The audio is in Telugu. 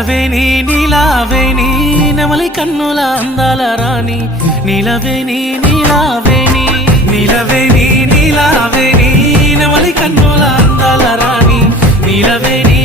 నిలవేని నీలావేని నెమలి కన్నుల అందాల రాణి నిలవేని నీలావేని నిలవేని నీలావేని నెమలి కన్నుల అందాల రాణి నిలవేని